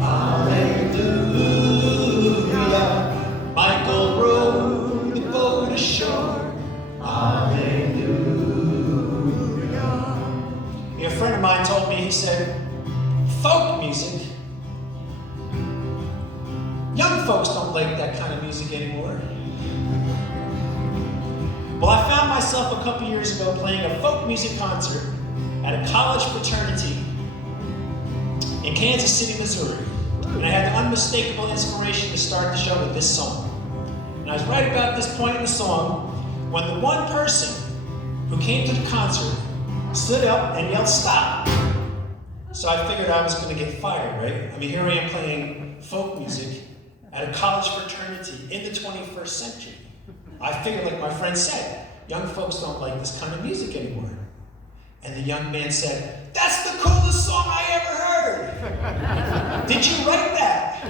Hallelujah. Michael rowed the boat ashore. Hallelujah. A friend of mine told me, he said, folk music, young folks don't like that kind of music anymore. Well, I found myself a couple years ago playing a folk music concert at a college fraternity in Kansas City, Missouri. And I had the unmistakable inspiration to start the show with this song. And I was right about this point in the song when the one person who came to the concert stood up and yelled, "Stop!" So I figured I was going to get fired, right? I mean, here I am playing folk music at a college fraternity in the 21st century. I figured, like my friend said, young folks don't like this kind of music anymore. And the young man said, "That's the coolest song I ever heard. Did you write that?"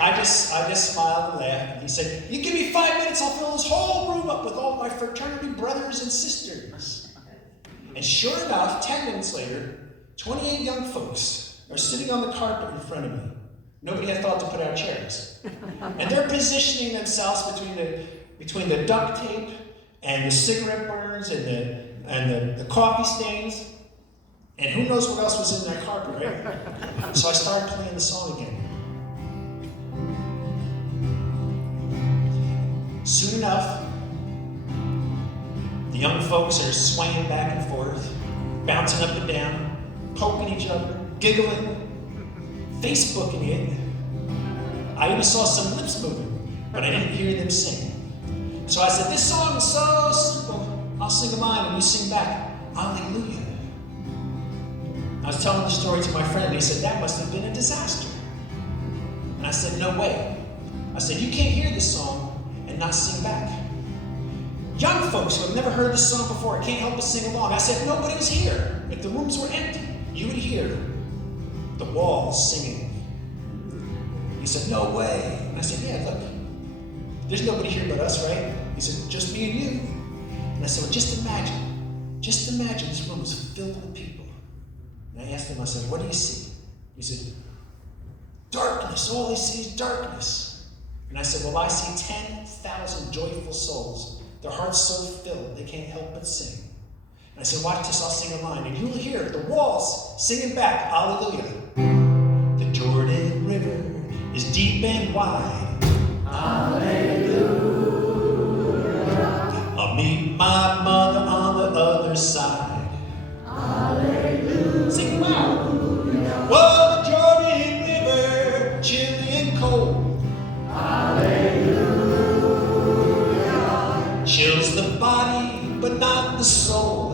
I just smiled and laughed. And he said, "You give me 5 minutes, I'll fill this whole room up with all my fraternity brothers and sisters." And sure enough, 10 minutes later, 28 young folks are sitting on the carpet in front of me. Nobody had thought to put out chairs. And they're positioning themselves between the duct tape and the cigarette burns and the coffee stains. And who knows what else was in that carpet, right? So I started playing the song again. Soon enough, the young folks are swaying back and forth, bouncing up and down, poking each other, giggling, Facebooking it. I even saw some lips moving, but I didn't hear them sing. So I said, "This song is so simple. I'll sing a line and you sing back, Hallelujah." I was telling the story to my friend and he said, "That must have been a disaster." And I said, "No way." I said, "You can't hear this song and not sing back. Young folks who have never heard this song before can't help but sing along." I said, "If nobody was here, if the rooms were empty, you would hear the walls singing." He said, "No way." And I said, "Yeah, look, there's nobody here but us, right?" He said, "Just me and you." And I said, "Well, just imagine this room is filled with people." And I asked him, I said, "What do you see?" He said, "Darkness, all I see is darkness." And I said, "Well, I see 10,000 joyful souls. Their hearts so filled, they can't help but sing." And I said, "Watch this, I'll sing a line, and you'll hear the walls singing back, Hallelujah. The Jordan River is deep and wide. Hallelujah. I'll meet my mother on the other side. Hallelujah. Sing loud. Well, the Jordan River, chilly and cold. Hallelujah. Chills the body, but not the soul.